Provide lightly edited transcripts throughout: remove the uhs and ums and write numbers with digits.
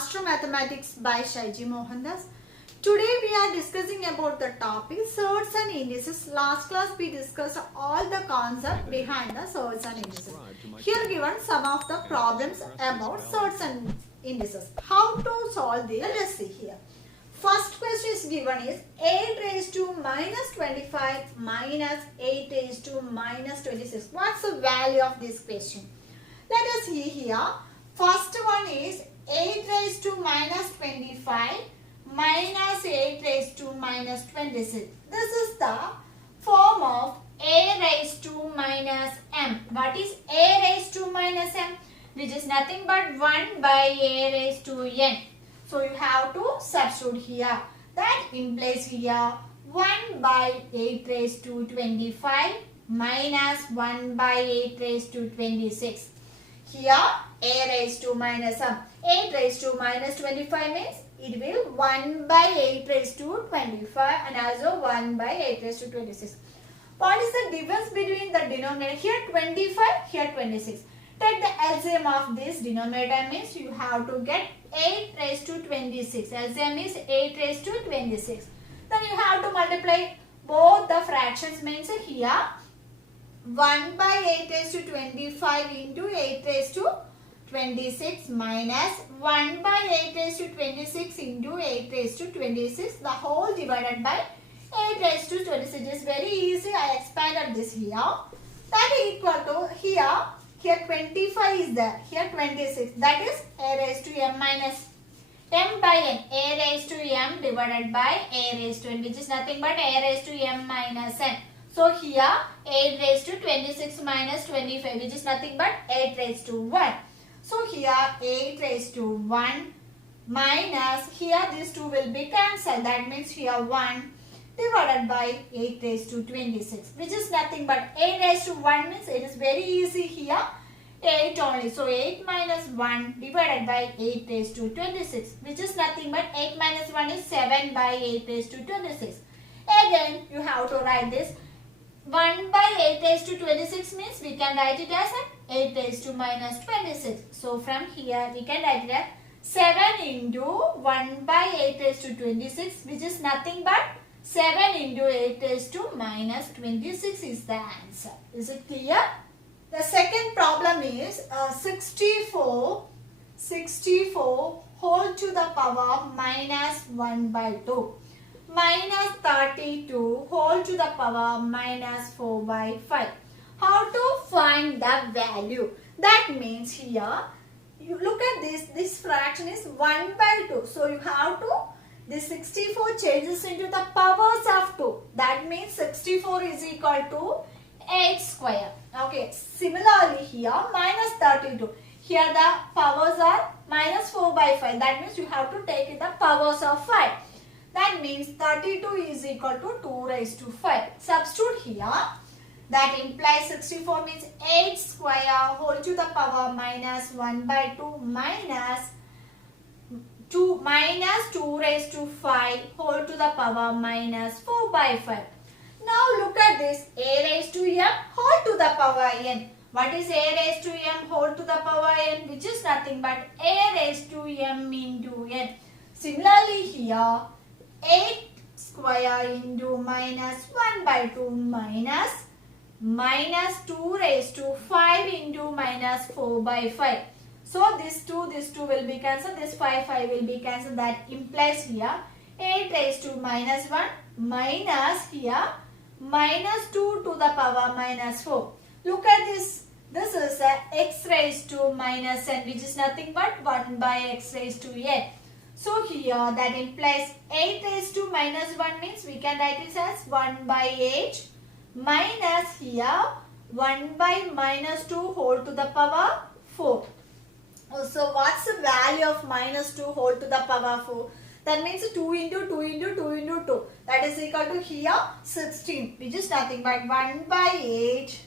Master Mathematics by Shaiji Mohandas. Today we are discussing about the topic surds and indices. Last class we discussed all the concept behind the surds and indices. Here given some of the problems about surds and indices. How to solve this? Let's see here. First question is given is 8 raised to minus 25 minus 8 raised to minus 26. What's the value of this question? Let us see here. First one is 8 raised to minus 25 minus 8 raised to minus 26. This is the form of a raised to minus m. What is a raised to minus m? Which is nothing but 1 by a raised to n. So you have to substitute here. That implies here 1 by 8 raised to 25 minus 1 by 8 raised to 26. Here a raised to minus m. 8 raised to minus 25 means it will 1 by 8 raised to 25 and also 1 by 8 raised to 26. What is the difference between the denominator? Here 25, here 26. Take the LCM of this denominator means you have to get 8 raised to 26. LCM is 8 raised to 26. Then you have to multiply both the fractions means here 1 by 8 raised to 25 into 8 raised to 26 minus 1 by 8 raised to 26 into 8 raised to 26. The whole divided by 8 raised to 26. It is very easy. I expanded this here. That is equal to here 25 is there. Here 26. That is a raised to m minus m by n. A raised to m divided by a raised to n, which is nothing but a raised to m minus n. So here 8 raised to 26 minus 25, which is nothing but 8 raised to 1. So here 8 raised to 1 minus here these two will be cancelled. That means here 1 divided by 8 raised to 26, which is nothing but 8 raised to 1 means it is very easy here 8 only. So 8 minus 1 divided by 8 raised to 26, which is nothing but 8 minus 1 is 7 by 8 raised to 26. Again you have to write this 1 by 8 raised to 26 means we can write it as 8 raised to minus 26. So from here we can write it as 7 into 1 by 8 raised to 26, which is nothing but 7 into 8 raised to minus 26 is the answer. Is it clear? The second problem is 64 whole to the power minus 1 by 2 minus 32 whole to the power minus 4 by 5. How to find the value? That means here you look at this fraction is 1 by 2. So you have to, this 64 changes into the powers of 2. That means 64 is equal to 8 square. Okay. Similarly here minus 32. Here the powers are minus 4 by 5. That means you have to take the powers of 5. That means 32 is equal to 2 raised to 5. Substitute here. That implies 64 means 8 square whole to the power minus 1 by 2 minus 2 raised to 5 whole to the power minus 4 by 5. Now look at this a raised to m whole to the power n. What is a raised to m whole to the power n? Which is nothing but a raised to m into n. Similarly here 8 square into minus 1 by 2 minus 2 raised to 5 into minus 4 by 5. So this 2 will be cancelled. This 5 will be cancelled. That implies here 8 raised to minus 1 minus here minus 2 to the power minus 4. Look at this. This is x raised to minus n, which is nothing but 1 by x raised to n. So here that implies 8 raised to minus 1 means we can write it as 1 by 8 minus here 1 by minus 2 whole to the power 4. So what's the value of minus 2 whole to the power 4? That means 2 into 2 into 2 into 2. That is equal to here 16, which is nothing but 1 by 8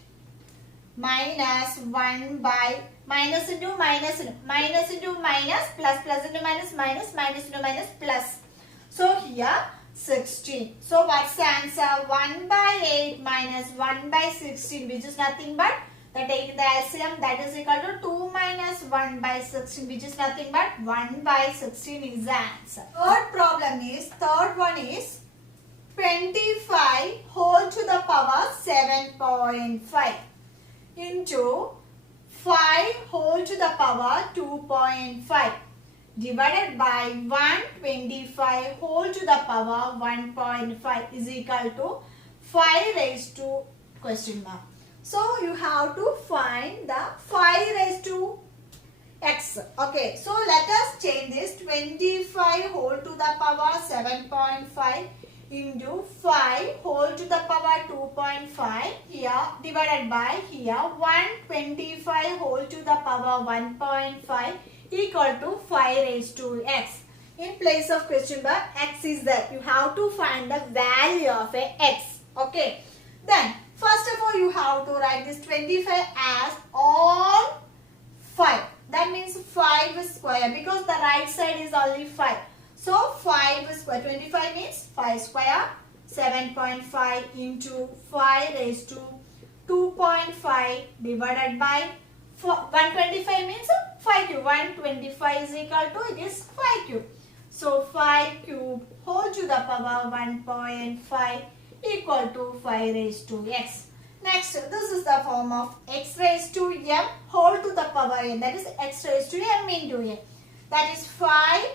minus 1 by minus into minus into minus into minus plus into minus minus into minus plus. So here 16. So what's the answer? 1 by 8 minus 1 by 16, which is nothing but Then take the LCM, that is equal to 2 minus 1 by 16, which is nothing but 1 by 16 is the answer. Third one is 25 whole to the power 7.5 into 5 whole to the power 2.5 divided by 125 whole to the power 1.5 is equal to 5 raised to question mark. So you have to find the 5 raised to x. Okay, so let us change this. 25 whole to the power 7.5 into 5 whole to the power 2.5 here divided by here 125 whole to the power 1.5 equal to 5 raised to x. In place of question mark, x is there. You have to find the value of a x. Okay. Then first of all you have to write this 25 as all 5. That means 5 square because the right side is only 5. So 5 square, 25 means 5 square, 7.5 into 5 raised to 2.5 divided by 125 means 5 cube. 125 is equal to, it is 5 cube. So 5 cube whole to the power 1.5 equal to 5 raised to x. Next, this is the form of x raised to m whole to the power n. That is x raised to m into n. That is 5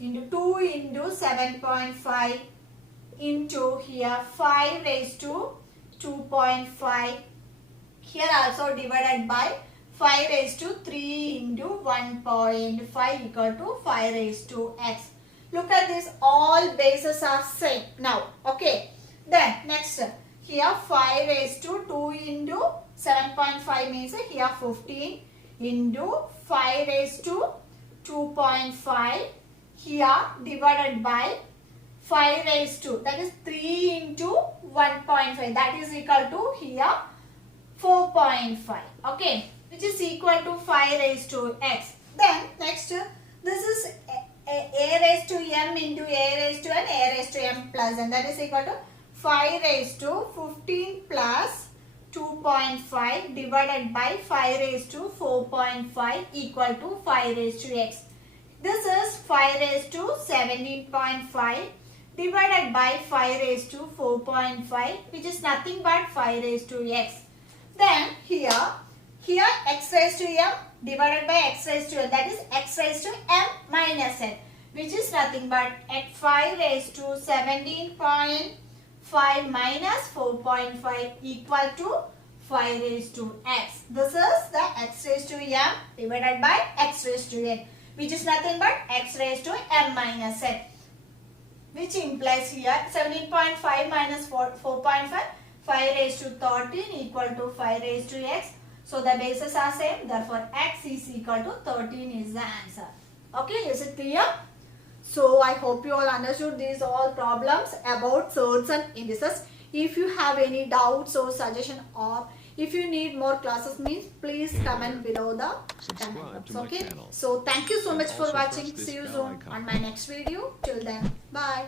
into 2 into 7.5 into here 5 raised to 2.5. Here also divided by 5 raised to 3 into 1.5 equal to 5 raised to x. Look at this, all bases are same now. Okay. Then next, here 5 raised to 2 into 7.5 means here 15 into 5 raised to 2.5 here divided by 5 raised to, that is 3 into 1.5, that is equal to here 4.5. Okay, which is equal to 5 raised to x. Then next, this is a raised to m into a raised to n, a raised to m plus n, that is equal to 5 raised to 15 plus 2.5 divided by 5 raised to 4.5 equal to 5 raised to x. This is 5 raised to 17.5 divided by 5 raised to 4.5, which is nothing but 5 raised to x. Then here x raised to m divided by x raised to n, that is x raised to m minus n, which is nothing but at 5 raised to 17.5 minus 4.5 equal to 5 raised to x. This is the x raised to m divided by x raised to n, which is nothing but x raised to m minus n, which implies here 17.5 minus 4.5, 5 raised to 13 equal to 5 raised to x. So the bases are same, therefore x is equal to 13 is the answer. Okay, is it clear? So I hope you all understood these all problems about surds and indices. If you have any doubts or suggestion, or if you need more classes, means please comment below the comment box. Okay. So thank you so much for watching. See you soon on my next video. Till then, bye.